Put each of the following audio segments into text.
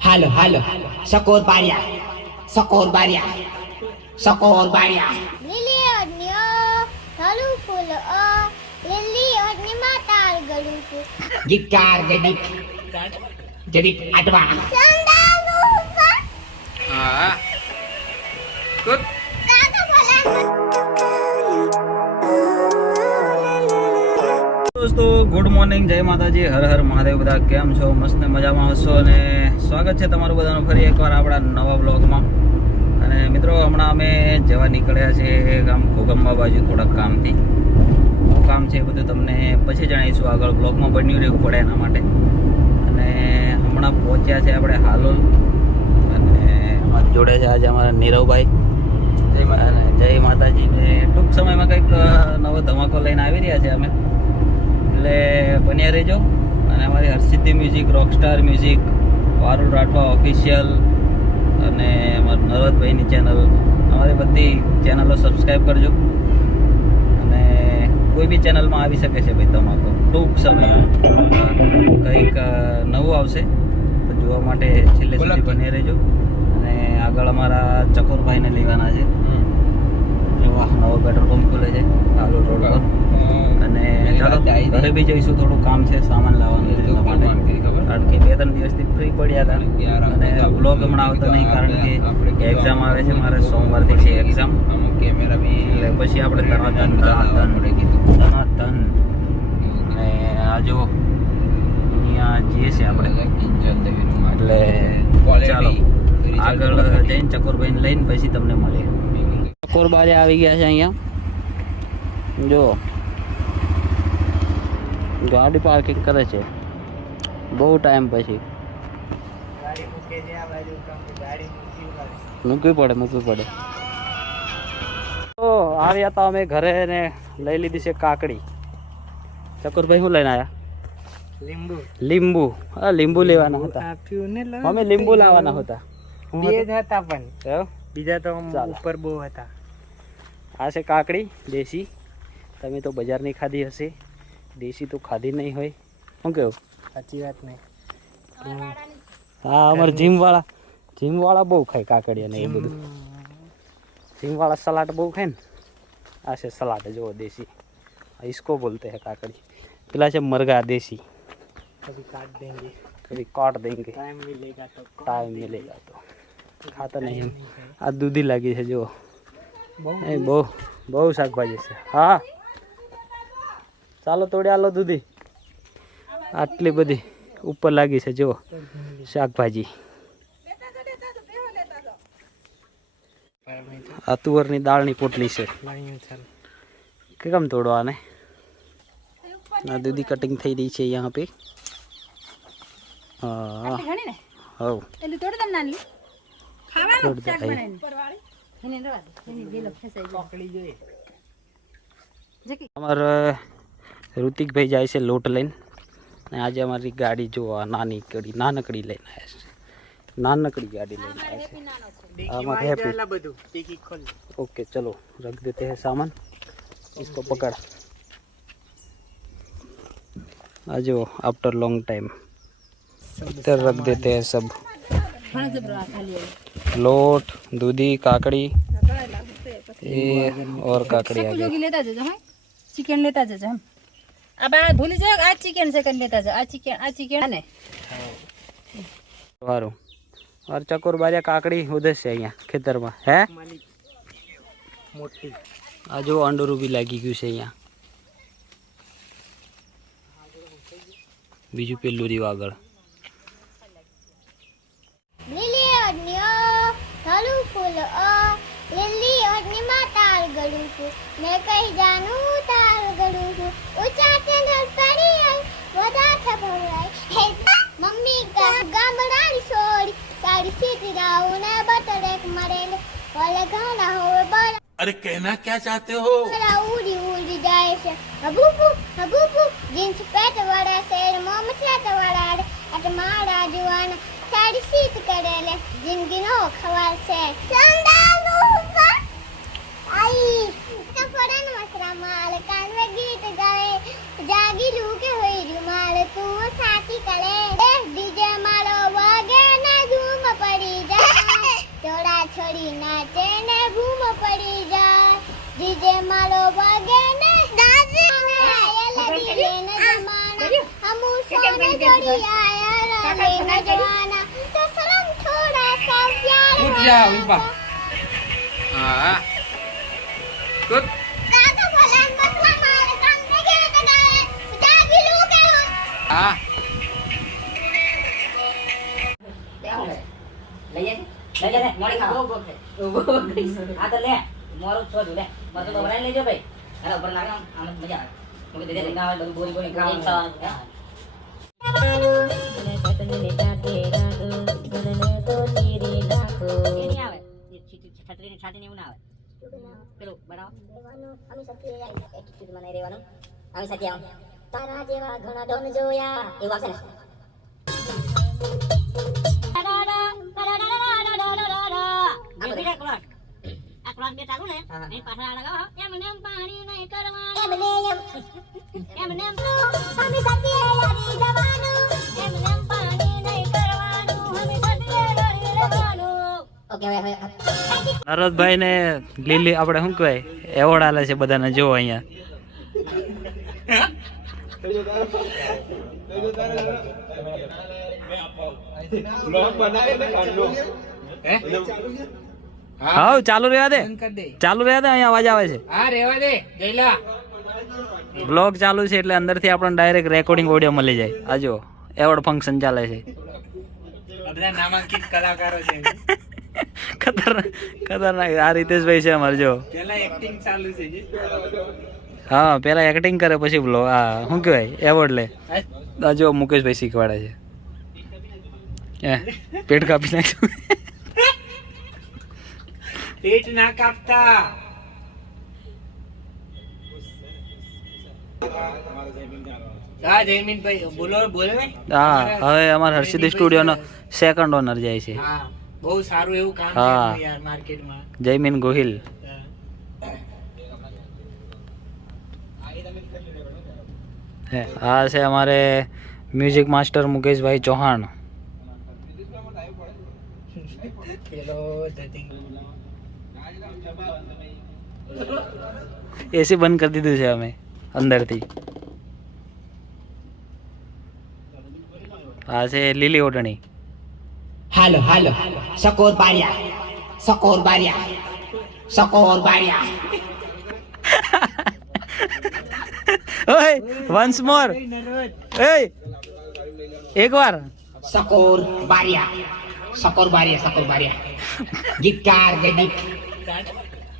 હાલો હાલો સકોર બારિયા સકોર બારિયા સકોર બારિયા લીલી ઓઢણીઓ ધોલું ફૂલ ઓ લીલી ઓઢણી માં તાર ગળું છું ગીતકાર જદીપ આટવા સંદાનું હા ગુડ દોસ્તો ગુડ મોર્નિંગ જય માતાજી હર હર મહાદેવ બધા કેમ છો મસ્ત મજામાં હશો અને સ્વાગત છે તમારું બધાનું ફરી એકવાર આપણા નવા બ્લોગમાં અને મિત્રો હમણાં અમે જવા નીકળ્યા છીએ ગામ ઘોગંબા બાજુ થોડાક કામથી કામ છે એ બધું તમને પછી જણાવીશું આગળ બ્લોગમાં બન્યું રહેવું પડે એના માટે અને હમણાં પહોંચ્યા છે આપણે હાલોલ અને અમારી જોડે છે આજે અમારા નીરવભાઈ જય માતાજી ને ટૂંક સમયમાં કંઈક નવો ધમાકો લઈને આવી રહ્યા છે અમે એટલે બન્યા રહેજો અને અમારી હરસિદ્ધિ મ્યુઝિક રોકસ્ટાર મ્યુઝિક વારુલ રાઠવા ઓફિશિયલ અને અમારા નરવતભાઈની ચેનલ અમારી બધી ચેનલો સબસ્ક્રાઈબ કરજો અને કોઈ બી ચેનલમાં આવી શકે છે ભાઈ તમાકો ટૂંક સમયમાં કંઈક નવું આવશે તો જોવા માટે છેલ્લે સુધી બન્યા રહેજો અને આગળ અમારા ચકોરભાઈને લેવાના છે વાહ નવો પેટ્રોલ પંપ ખુલે છે હાલોલ રોડ પર અને ચાલો ઘરે બી જઈશું થોડું કામ છે સામાન લાવવાનું છે એટલા માટે કારણ કે 2-3 દિવસથી ફ્રી પડ્યા હતા અને બ્લોગ હમણાં આવતો નહીં કારણ કે એક્ઝામ આવે છે મારે સોમવારથી છે એક્ઝામ એટલે પછી આપણે ધનાધન અને આ જો અહીંયા જઈએ છીએ આપણે એટલે ચાલો આગળ જઈને ચકોરભાઈને લઈને પછી તમને મળીએ ચકોરબારે આવી ગયા છે અહીંયા જો ગાડી પાર્કિંગ કરે છે બહુ ટાઈમ પછી મૂકવી પડે તો આવ્યા હતા અમે ઘરે ને લઈ લીધી છે કાકડી ચકોરભાઈ શું લઈને આવ્યા લીંબુ હા લીંબુ લેવાના હતા અમે લીંબુ લાવવાના હતા પણ બીજા તો ઉપર બહુ હતા આ છે કાકડી દેશી તમે તો બજારની ખાધી હશે દેશી તો ખાધી નહીં હોય શું કેવું સાચી વાત નહીં હા અમારે જીમવાળા બહુ ખાય કાકડી અને એ બધું જીમવાળા સલાડ બહુ ખાય ને આ છે સલાડ જો દેશી इसको बोलते हैं काकड़ी पिला से मरगा देसी कभी काट देंगे कभी काट देंगे टाइम मिलेगा तो खाता नहीं हम आ दूधी लगी है जो બહુ શાકભાજી છે હા ચાલો તોડી આલો દૂધી આટલી બધી ઉપર લાગી છે જો શાકભાજી આ તુવરની દાળની પોટલી છે કે કેમ તોડો આને આ દૂધી કટિંગ થઈ રહી છે यहाँ पे હા હવ અમારે ઋતિકભાઈ જાય છે લોટ લઈને અને આજે અમારી ગાડી જો નાનકડી લઈને આવ્યા છે નાનકડી ગાડી લઈને આવ્યા છે ओके चलो रख देते हैं सामान इसको पकड़ आज आफ्टर लॉन्ग टाइम इधर रख देते हैं सब लोट दूधी काकड़ी ये और काकड़ी आ गई लेता जाओ हां चिकन लेता जाओ हम अब आ भूल जाओ आज चिकन से कर लेता जाओ आ चिकन ने वारो और चकोर बारिया काकड़ी उधर से અહીંયા ખેતરમાં હે મોટી આ જો અંડોરું બી લાગી ગયું છે અહીંયા બીજું પેલું રહ્યું આગળ લીલી ઓઢણીઓ ધોલું ફૂલ ઓ લીલી ઓઢણી માં તાર ગળું છું મેં કઈ જાનું તાર ગળું છું ઊંચા ચેનલ પડી આઈ વધારે ભરાય મમ્મી ગામડાની છોડી સાડી સીધી રાઉ ને બટરેક મરેલ ઓલે ઘણા હોવે બળ अरे कहना क्या चाहते हो ઉડી જાય છે હબુબુ જીન્સ પેટ વાળા શેર મોમચલાટ વાળા અટ મારા જુવાન સાડી સીત કરેલે જિંદગીનો ખવાલ છે સંદાનું આઈ ફોરન મસરા માલ કાનવે ગીત ગાવે જાગી जे मालो बगेने दादी ने आया लगी लेने जमाना हम सोने जोड़ी आया लेने जवाना तो सलाम थोड़ा सा प्यार ઉઠ જા વિપા હા ગુડ दादा फलान बसला मारे काम ने गेले का जागी लो के હા લઈ લે મોડી ખાવા હા તો લે મોરું છો લે મત તો બનાવી લેજો ભાઈ અરે ઉપર લાગે આમ મજા આવે મુકે દે દે આવે બધું બોરી બોરી ખાવા છત્રી છાતી એવું ના આવે પેલું બનાવો અમે સત્ય એટીટ્યુડ મને રહેવાનું અમે સત્ય તારા જેવા ઘણા ડોન જોયા એવું આવશે ને આ ક્લાસ બે ચાલુ ને એ પાછળ આ લગાવો એમને એમ પાણી નહીં કરવાનું એમને એમ અમે સત્ય યારી જવાનું એમને એમ પાણી નહીં કરવાનું અમે સત્ય યારી જવાનું ઓકે હવે નરદભાઈ ને લીલી આપણે શું કહેવાય એવોર્ડ આલે છે બધાને જો અહીંયા હા ચાલુ રહેવા દે ચાલુ રહેવા દે અહીંયા અવાજ આવે છે હા રેવા દે જયલા બ્લોગ ચાલુ છે એટલે અંદરથી આપણને ડાયરેક્ટ રેકોર્ડિંગ ઓડિયો મળી જાય આ જો એવોર્ડ ફંક્શન ચાલે છે આ બધા નામાંકિત કલાકારો છે ખતરનાક આ રીતેશભાઈ છે અમારે જો પેલા એક્ટિંગ ચાલુ છે જી હા પેલા એક્ટિંગ કરે પછી બ્લોગ આ શું કહેવાય એવોર્ડ લે આ જો મુકેશભાઈ શીખવાડે છે પેટ કાપી નાખ્યું પેટ ના કાપતા હા જયમીનભાઈ બોલો બોલો ને હા હવે અમારા હર્ષિદ સ્ટુડિયોનો સેકન્ડ ઓનર જાય છે હા બહુ સારું એવું કામ હા. છે યાર માર્કેટમાં જયમીન ગોહિલ હે આ છે અમારે મ્યુઝિક માસ્ટર મુકેશભાઈ ચૌહાણ પેલો ધતિંગ એસી બંધ કરી દીધું છે અમે અંદરથી આ છે લીલી ઓઢણી હાલો હાલો સકોર બારિયા ઓય વન્સ મોર એ એક વાર સકોર બારિયા ગીતકાર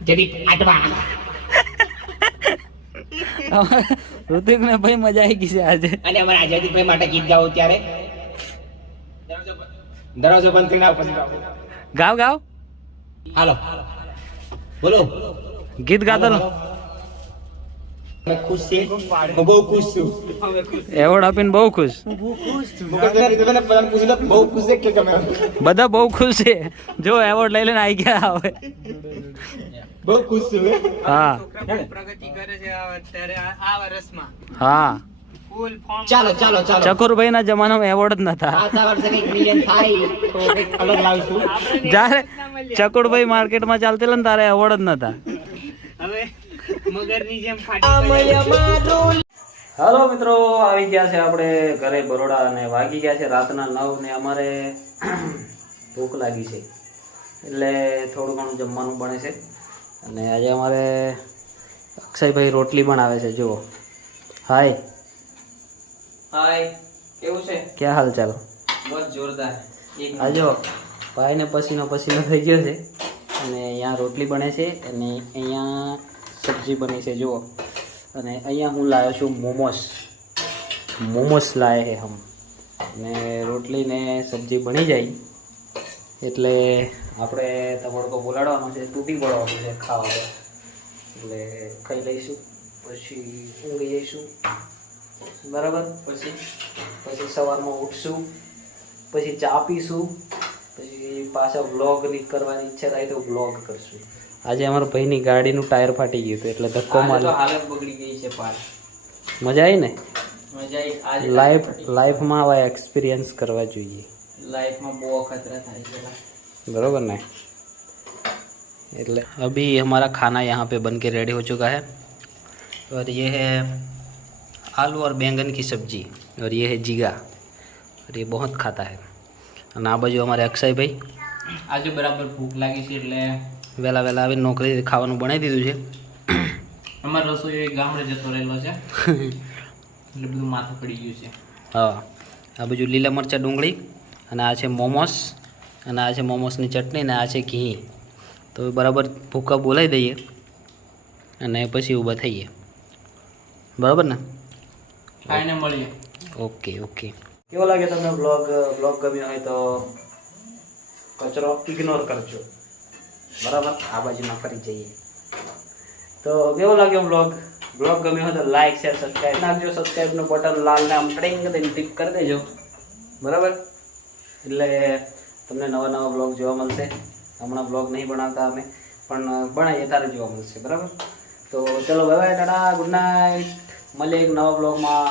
જદીપ આટવા ઋતિક ને ભાઈ મજા આવી ગઈ છે આજે અને અમારા જદીપભાઈ માટે ગીત ગાઓ ત્યારે દરવાજો બંધ કરીને આવો પછી ગાઓ. ગાવ ગાવ હાલો બોલો ગીત ગાતો લો मैं खुश से હું બહુ ખુશ છું એવોર્ડ આપીને બહુ ખુશ બહુ ખુશ છે કે તમે બધા બહુ ખુશ છે જો એવોર્ડ લઈ લઈને આવી ગયા હવે બહુ ખુશ છું હા પ્રગતિ કરે છે અત્યારે આ વર્ષમાં હા ફૂલ ફોર્મ ચાલો ચકોરભાઈ ના જમાનામાં એવોર્ડ જ નતા આવતા વર્ષે કંઈક મિલિયન થાય તો કંઈક અલગ લાવશું જ્યારે ચકોરભાઈ માર્કેટમાં ચાલતેલા ને તારે એવોર્ડ જ નતા હવે મગરની જેમ ફાટી હાલો મિત્રો આવી ગયા છે આપણે ઘરે બરોડા અને વાગી ગયા છે રાતના 9 ને અમારે ભૂખ લાગી છે એટલે થોડું ઘણું જમવાનું બને છે અને આજે અમારે અક્ષયભાઈ રોટલી બનાવે છે જુઓ હાય હાય કેવું છે ક્યાં હાલ ચાલ બહુ જોરદાર આ જો ભાઈને પસીનો થઈ ગયો છે અને અહીંયા રોટલી બને છે અને અહીંયા સબ્જી બની છે જુઓ અને અહીંયા હું લાવ્યો છું મોમોસ લાવે છે હમ અને રોટલી ને સબ્જી બની જાય એટલે આપણે તબડકો બોલાડવાનો છે તૂટી પડવાનું છે ખાવા એટલે ખાઈ લઈશું પછી ઊંઘી જઈશું બરાબર પછી સવારમાં ઉઠશું પછી ચા પીશું પછી પાછા વ્લોગ કરવાની ઈચ્છા થાય તો વ્લોગ કરશું આજે અમારા ભાઈની ગાડીનું ટાયર ફાટી ગયું હતું એટલે ધક્કો માર્યો હાલત બગડી ગઈ છે પાર મજા આવી ને મજા આવી લાઈફમાં આવા એક્સપિરિયન્સ કરવા જોઈએ લાઈફમાં બહુ અખતરા થાય છે બરોબર ને अभी हमारा खाना यहाँ पे बन के रेडी हो चुका है और ये है आलू और बैंगन की सब्जी और ये है जीगा और ये बहुत खाता है અને આ બાજુ અમારે અક્ષયભાઈ આજે બરાબર ભૂખ લાગી છે એટલે વહેલા વહેલા આવીને નોકરી ખાવાનું બનાવી દીધું છે. અમારો રસોઈ એક ગામડે જતો રહેલો છે એટલે બધું માથું પડી ગયું છે. હા, આ બાજુ લીલા મરચાં ડુંગળી અને આ છે મોમોસ અને આ છે મોમોસની ચટણી અને આ છે ઘી. તો બરાબર ભૂકા બોલાવી દઈએ અને પછી ઊભા થઈએ. બરાબર ને? ખાઈને મળીએ. Okay okay. કેવો લાગે તમને બ્લોગ ગમ્યો હોય તો કચરો ઇગ્નોર કરજો. બરાબર? આ બાજુમાં ફરી જઈએ. તો કેવો લાગ્યો બ્લોગ ગમ્યો હોય તો લાઈક શેર સબસ્ક્રાઈબ નાખજો. સબસ્ક્રાઈબનું બટન લાલને આમ ટ્રિંગ દઈને ટીપ કરી દેજો. બરાબર? એટલે તમને નવા નવા બ્લોગ જોવા મળશે. હમણાં બ્લોગ નહીં બનાવતા અમે, પણ બનાવીએ ત્યારે જોવા મળશે. બરાબર? તો ચલો bye bye, Tata, good night. મળીએ એક નવા બ્લોગમાં.